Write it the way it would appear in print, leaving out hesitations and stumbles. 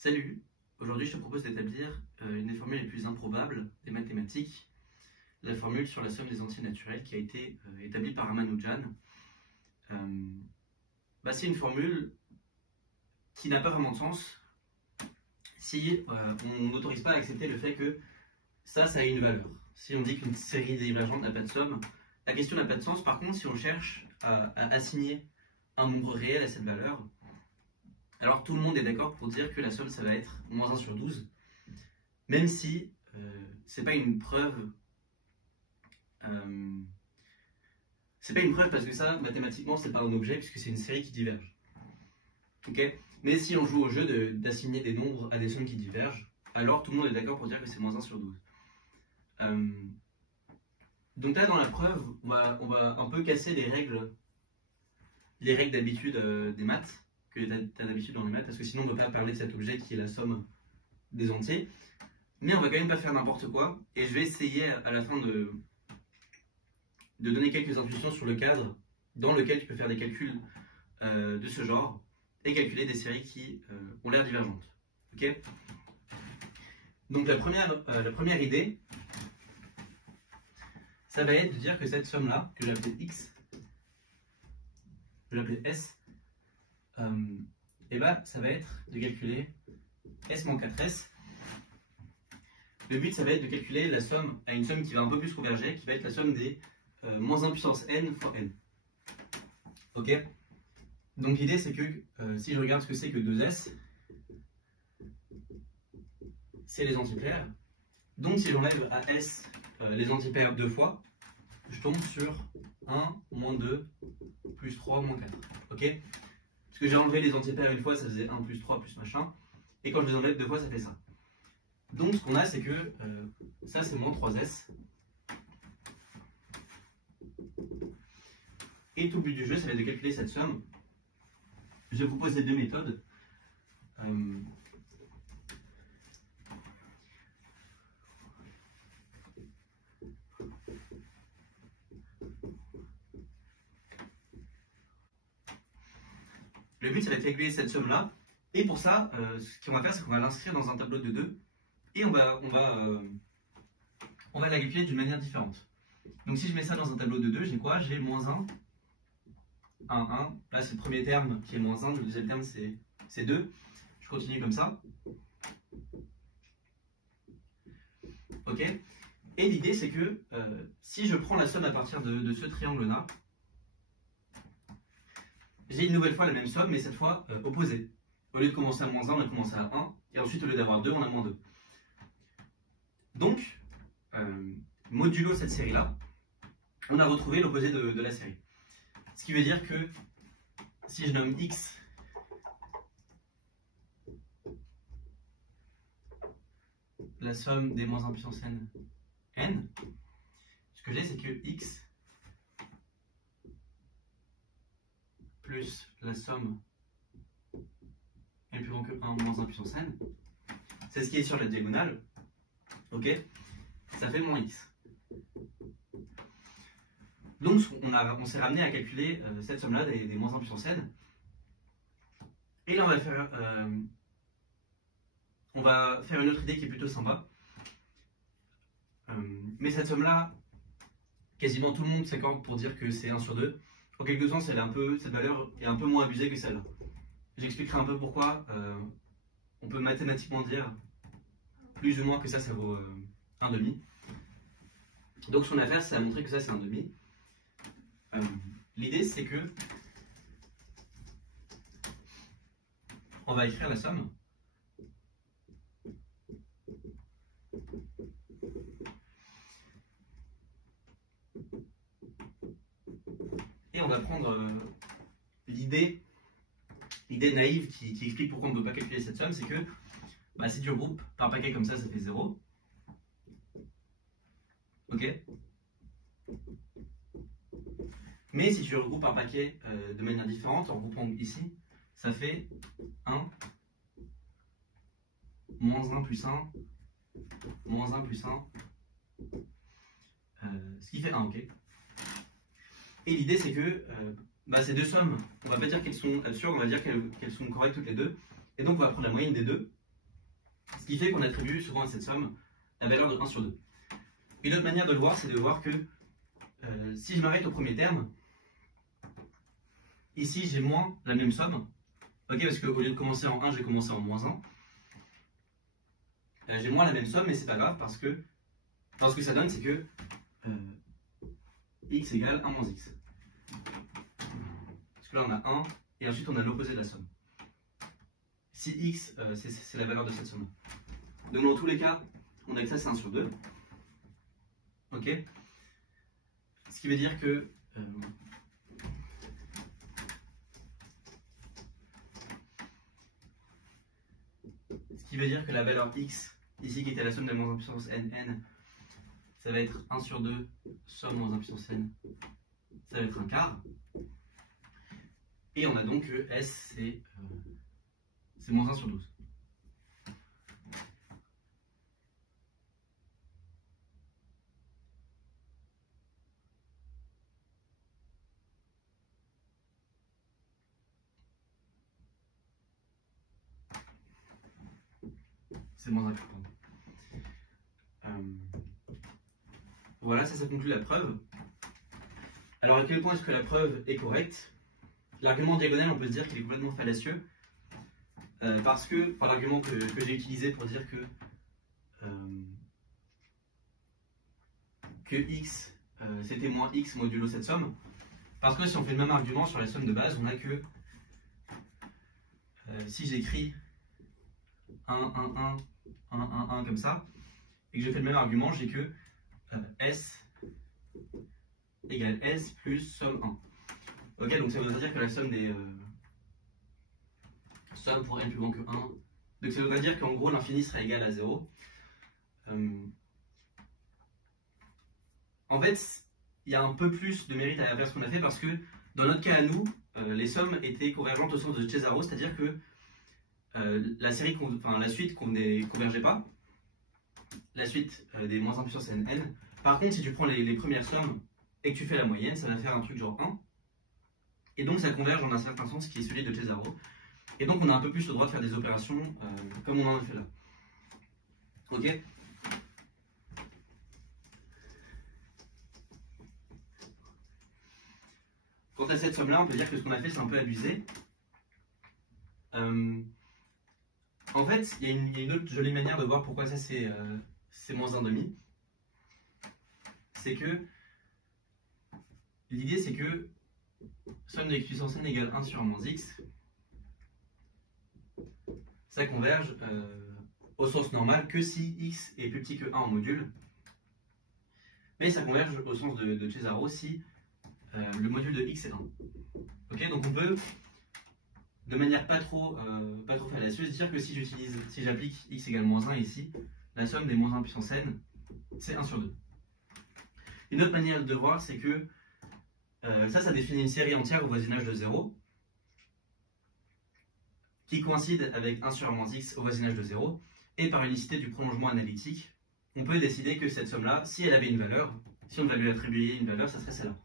Salut, aujourd'hui je te propose d'établir une des formules les plus improbables des mathématiques, la formule sur la somme des entiers naturels qui a été établie par Ramanujan. C'est une formule qui n'a pas vraiment de sens si on n'autorise pas à accepter le fait que ça a une valeur. Si on dit qu'une série divergente n'a pas de somme, la question n'a pas de sens. Par contre, si on cherche à assigner un nombre réel à cette valeur, alors tout le monde est d'accord pour dire que la somme ça va être moins 1 sur 12, même si c'est pas une preuve. C'est pas une preuve parce que ça, mathématiquement, c'est pas un objet puisque c'est une série qui diverge. Ok. Mais si on joue au jeu d'assigner des nombres à des sommes qui divergent, alors tout le monde est d'accord pour dire que c'est moins 1 sur 12. Donc là, dans la preuve, on va un peu casser les règles d'habitude des maths, que tu as d'habitude dans les maths, parce que sinon on ne peut pas parler de cet objet qui est la somme des entiers. Mais on va quand même pas faire n'importe quoi, et je vais essayer à la fin de donner quelques intuitions sur le cadre dans lequel tu peux faire des calculs de ce genre, et calculer des séries qui ont l'air divergentes. Ok. Donc la première idée, ça va être de dire que cette somme-là, que j'ai appelée X, je vais l'appeler S, et ça va être de calculer S moins 4S. Le but, ça va être de calculer la somme à une somme qui va un peu plus converger, qui va être la somme des moins 1 puissance n fois n. Ok. Donc l'idée, c'est que si je regarde ce que c'est que 2S, c'est les antipaires. Donc si j'enlève à S les antipaires deux fois, je tombe sur 1, moins 2, plus 3, moins 4. Ok. Parce que j'ai enlevé les antipaires une fois, ça faisait 1 plus 3 plus machin. Et quand je les enlève deux fois, ça fait ça. Donc ce qu'on a, c'est que ça, c'est moins 3S. Et tout le but du jeu, ça va être de calculer cette somme. Je vais vous poser deux méthodes. Le but, ça va être de calculer cette somme-là. Et pour ça, ce qu'on va faire, c'est qu'on va l'inscrire dans un tableau de 2. Et on va la calculer d'une manière différente. Donc si je mets ça dans un tableau de 2, j'ai quoi? J'ai moins 1, 1, 1. Là, c'est le premier terme qui est moins 1. Le deuxième terme, c'est 2. Je continue comme ça. Ok. Et l'idée, c'est que si je prends la somme à partir de ce triangle-là, j'ai une nouvelle fois la même somme, mais cette fois opposée. Au lieu de commencer à moins 1, on a commencé à 1. Et ensuite, au lieu d'avoir 2, on a moins 2. Donc, modulo cette série-là, on a retrouvé l'opposé de la série. Ce qui veut dire que si je nomme x la somme des moins 1 puissance n, ce que j'ai, c'est que x plus la somme n plus grand que 1 moins 1 puissance n, c'est ce qui est sur la diagonale. Ok, ça fait moins x. Donc on s'est ramené à calculer cette somme-là des moins 1 puissance n. Et là on va faire une autre idée qui est plutôt sympa. Mais cette somme-là, quasiment tout le monde s'accorde pour dire que c'est 1 sur 2. En quelque sens, cette valeur est un peu moins abusée que celle-là. J'expliquerai un peu pourquoi on peut mathématiquement dire plus ou moins que ça vaut 1,5. Donc ce qu'on a à faire, c'est à montrer que ça c'est 1,5. L'idée, c'est que on va écrire la somme. Et on va prendre l'idée naïve qui explique pourquoi on ne peut pas calculer cette somme, c'est que si tu regroupes par paquet comme ça fait 0. Ok. Mais si tu regroupes par paquet de manière différente, en regroupant ici, ça fait 1, moins 1 plus 1, moins 1 plus 1, ce qui fait 1, ok. Et l'idée, c'est que ces deux sommes, on va pas dire qu'elles sont absurdes, on va dire qu'elles sont correctes toutes les deux. Et donc, on va prendre la moyenne des deux. Ce qui fait qu'on attribue souvent à cette somme la valeur de 1 sur 2. Une autre manière de le voir, c'est de voir que si je m'arrête au premier terme, ici j'ai moins la même somme, ok, parce qu'au lieu de commencer en 1, j'ai commencé en moins 1. J'ai moins la même somme, mais c'est pas grave parce que ce que ça donne, c'est que x égale 1 moins x. Parce que là on a 1, et ensuite on a l'opposé de la somme. Si x, c'est la valeur de cette somme. Donc dans tous les cas, on a que ça, c'est 1 sur 2. Ok. Ce qui veut dire que la valeur x, ici qui était la somme de moins 1 puissance n, ça va être 1 sur 2 somme moins 1 puissance n, ça va être un quart. Et on a donc que s, c'est moins 1 sur 12. C'est moins important. Voilà, ça conclut la preuve. Alors à quel point est-ce que la preuve est correcte? L'argument diagonal, on peut se dire qu'il est complètement fallacieux, parce que, par l'argument que j'ai utilisé pour dire que x c'était moins x modulo cette somme, parce que si on fait le même argument sur la somme de base, on a que si j'écris 1, 1, 1, 1, 1, 1 comme ça, et que je fais le même argument, j'ai que s égale s plus somme 1. Ok, donc ça voudrait dire que la somme des sommes pour n plus grand que 1, donc ça voudrait dire qu'en gros l'infini serait égal à 0. En fait, il y a un peu plus de mérite à faire ce qu'on a fait parce que dans notre cas à nous, les sommes étaient convergentes au sens de Cesaro, c'est-à-dire que la suite ne convergeait pas, la suite des moins 1 puissance n. Par contre, si tu prends les premières sommes et que tu fais la moyenne, ça va faire un truc genre 1. Et donc ça converge dans un certain sens qui est celui de Cesaro. Et donc on a un peu plus le droit de faire des opérations comme on en a fait là. Ok. Quant à cette somme-là, on peut dire que ce qu'on a fait, c'est un peu abusé. En fait, il y a une autre jolie manière de voir pourquoi ça c'est moins 1,5. C'est que l'idée c'est que somme de x puissance n égale 1 sur 1 moins x, ça converge au sens normal que si x est plus petit que 1 en module, mais ça converge au sens de Cesaro si le module de x est 1. Ok, donc on peut, de manière pas trop fallacieuse, dire que si j'applique x égale moins 1 ici, la somme des moins 1 puissance n, c'est 1 sur 2. Une autre manière de voir, c'est que ça définit une série entière au voisinage de 0, qui coïncide avec 1 sur 1 moins x au voisinage de 0, et par unicité du prolongement analytique, on peut décider que cette somme-là, si elle avait une valeur, si on devait lui attribuer une valeur, ça serait celle-là.